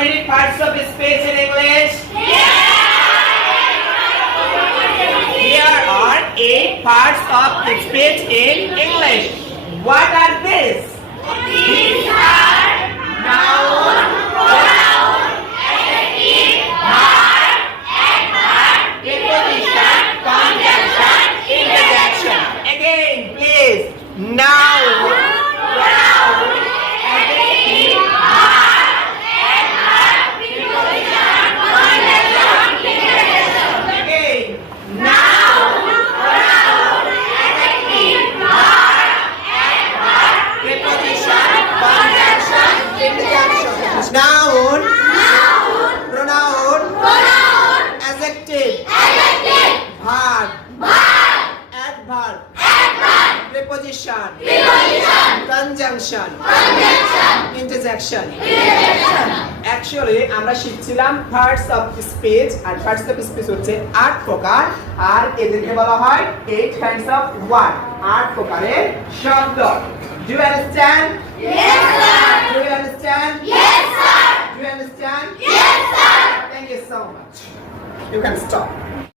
many parts of speech in English? Here are eight parts of speech in English. What are these? Interjection. Noun, pronoun, adjective, verb, adverb, preposition, conjunction, interjection. Actually আমরা শিখছিলাম parts of speech আর parts of speech হচ্ছে আট প্রকার আর এদেরকে বলা হয় eight kinds of word আট প্রকারের শব্দ। Do you understand Yes, sir. Do you understand Yes, sir. Do you understand